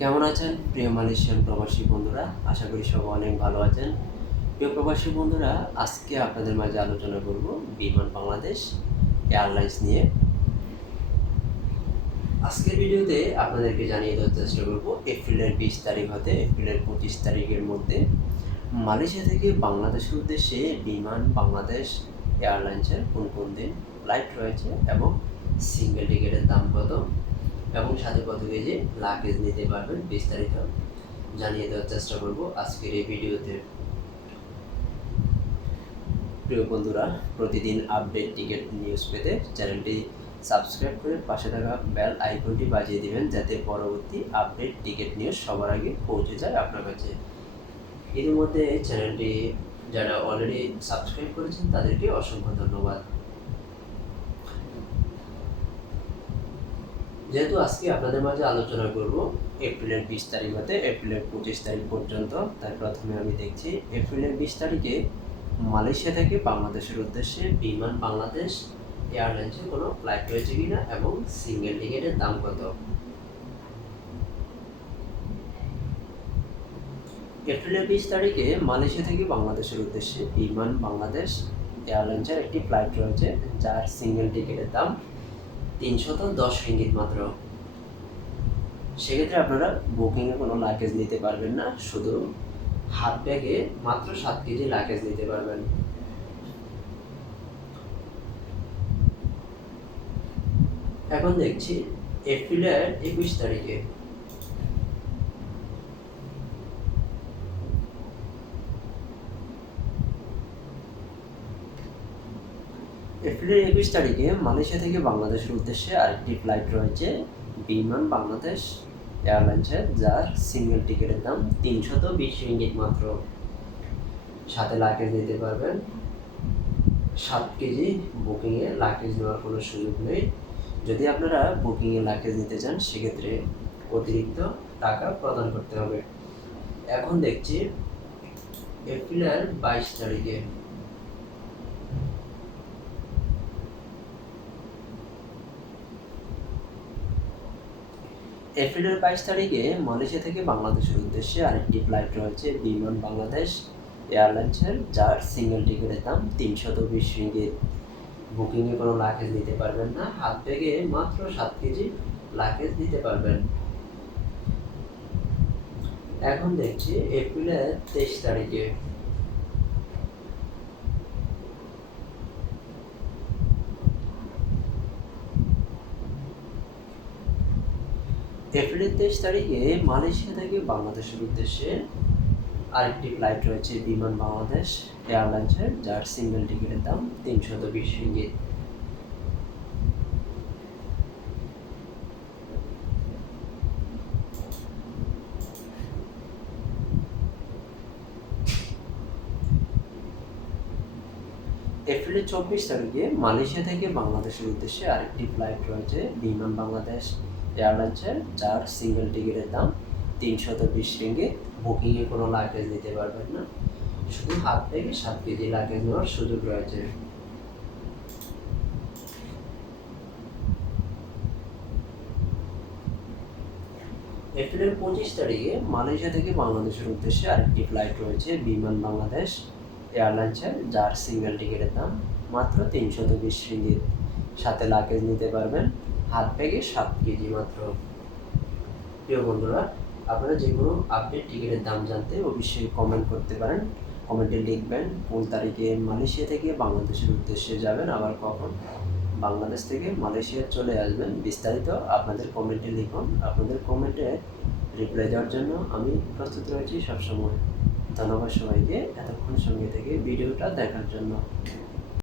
কেমন আছেন প্রিয় মালয়েশিয়ান প্রবাসী বন্ধুরা? আশা করি সবাই অনেক ভালো আছেন। প্রিয় প্রবাসী বন্ধুরা, আজকে আপনাদের মাঝে আলোচনা করব বিমান বাংলাদেশ এয়ারলাইন্স নিয়ে। আজকের ভিডিওতে আপনাদেরকে জানিয়ে দেওয়ার চেষ্টা করব এপ্রিলের 20 তারিখ হতে এপ্রিলের 25 তারিখের মধ্যে মালয়েশিয়া থেকে বাংলাদেশের উদ্দেশ্যে বিমান বাংলাদেশ এয়ারলাইন্সের কোন কোন দিন ফ্লাইট রয়েছে এবং সিঙ্গেল টিকিটের দাম কত এবং সাথে কত কেজি লাগেজ নিতে পারবেন বিস্তারিত জানিয়ে দেওয়ার চেষ্টা করব আজকের এই ভিডিওতে। প্রিয় বন্ধুরা, প্রতিদিন আপডেট টিকিট নিউজ পেতে চ্যানেলটি সাবস্ক্রাইব করে পাশে থাকা বেল আইকনটি বাজিয়ে দিবেন, যাতে পরবর্তী আপডেট টিকিট নিউজ সবার আগে পৌঁছে যায় আপনার কাছে। এর মধ্যে চ্যানেলটি যারা অলরেডি সাবস্ক্রাইব করেছেন তাদেরকে অসংখ্য ধন্যবাদ। যেহেতু আজকে আপনাদের মাঝে আলোচনা করব এপ্রিলের 20 তারিখ হতে এপ্রিলের 25 তারিখ পর্যন্ত, তাই প্রথমে আমি দেখছি এপ্রিলের 20 তারিখে মালয়েশিয়া থেকে বাংলাদেশের উদ্দেশ্যে বিমান বাংলাদেশ এয়ারলাইন্সের কোনো ফ্লাইট রয়েছে কিনা এবং সিঙ্গেল টিকিটের দাম কত। এপ্রিলের 20 তারিখে মালয়েশিয়া থেকে বাংলাদেশের উদ্দেশ্যে বিমান বাংলাদেশ এয়ারলাইন্সের একটি ফ্লাইট রয়েছে, যার সিঙ্গেল টিকিটের দাম 310 রিঙ্গিত মাত্র। সেক্ষেত্রে আপনারা বুকিংয়ে কোনো লাগেজ নিতে পারবেন না, শুধু হাত ব্যাগে মাত্র 7 কেজি লাগেজ নিতে পারবেন। এখন দেখছি এপ্রিলের 21 তারিখে মালয়েশিয়া থেকে বাংলাদেশের উদ্দেশ্যে আরেকটি ফ্লাইট রয়েছে বিমান বাংলাদেশ এয়ারলাইন্সের, যার সিঙ্গেল টিকিটের দাম 320 রিঙ্গিত মাত্র। সাথে লাগেজ নিতে পারবেন 7 কেজি। বুকিংয়ে লাগেজ নেওয়ার কোনো সুযোগ নেই। যদি আপনারা বুকিংয়ে লাগেজ নিতে চান সেক্ষেত্রে অতিরিক্ত টাকা প্রদান করতে হবে। এখন দেখছি এপ্রিলের 22 তারিখে মালয়েশিয়া থেকে বাংলাদেশের উদ্দেশ্যে আরেকটি ফ্লাইট রয়েছে বিমান বাংলাদেশ এয়ারলাইন্সের, যার সিঙ্গেল টিকিটের দাম 320 রিঙ্গিত। বুকিংয়ে কোনো লাগেজ নিতে পারবেন না, হাত ব্যাগে মাত্র 7 কেজি লাগেজ দিতে পারবেন। এখন দেখছি এপ্রিলের 23 তারিখে মালয়েশিয়া থেকে বাংলাদেশের উদ্দেশ্যে আরেকটি ফ্লাইট রয়েছে বিমান বাংলাদেশ এয়ারলাইন্সের, যার সিঙ্গেল টিকিটের দাম 320 রিঙ্গিত। এপ্রিলের 24 তারিখে মালয়েশিয়া থেকে বাংলাদেশের উদ্দেশ্যে আরেকটি ফ্লাইট রয়েছে বিমান বাংলাদেশ এয়ারলাইন্সের, যার সিঙ্গেল টিকিটের দাম 320 রিঙ্গিত। বুকিংয়ে কোনো লাগেজ নিতে পারবেন না, শুধু হাত থেকে 7 কেজি লাগেজ নেওয়ার সুযোগ রয়েছে। এপ্রিলের 25 তারিখে মালয়েশিয়া থেকে বাংলাদেশের উদ্দেশ্যে আরেকটি ফ্লাইট রয়েছে বিমান বাংলাদেশ এয়ারলাইন্সের, যার সিঙ্গেল টিকিটের দাম মাত্র 320 রিঙ্গিত। সাথে লাগেজ নিতে পারবেন হাত ব্যাগে 7 কেজি মাত্র। প্রিয় বন্ধুরা, আপনারা যে কোনো আপডেট টিকিটের দাম জানতে অবশ্যই কমেন্ট করতে পারেন। কমেন্টে লিখবেন কোন তারিখে মালয়েশিয়া থেকে বাংলাদেশের উদ্দেশ্যে যাবেন, আবার কখন বাংলাদেশ থেকে মালয়েশিয়া চলে আসবেন। বিস্তারিত আপনাদের কমেন্টে লিখুন। আপনাদের কমেন্টে রিপ্লাই দেওয়ার জন্য আমি প্রস্তুত রয়েছি সবসময়। ধন্যবাদ সবাইকে এতক্ষণ সঙ্গে থেকে ভিডিওটা দেখার জন্য।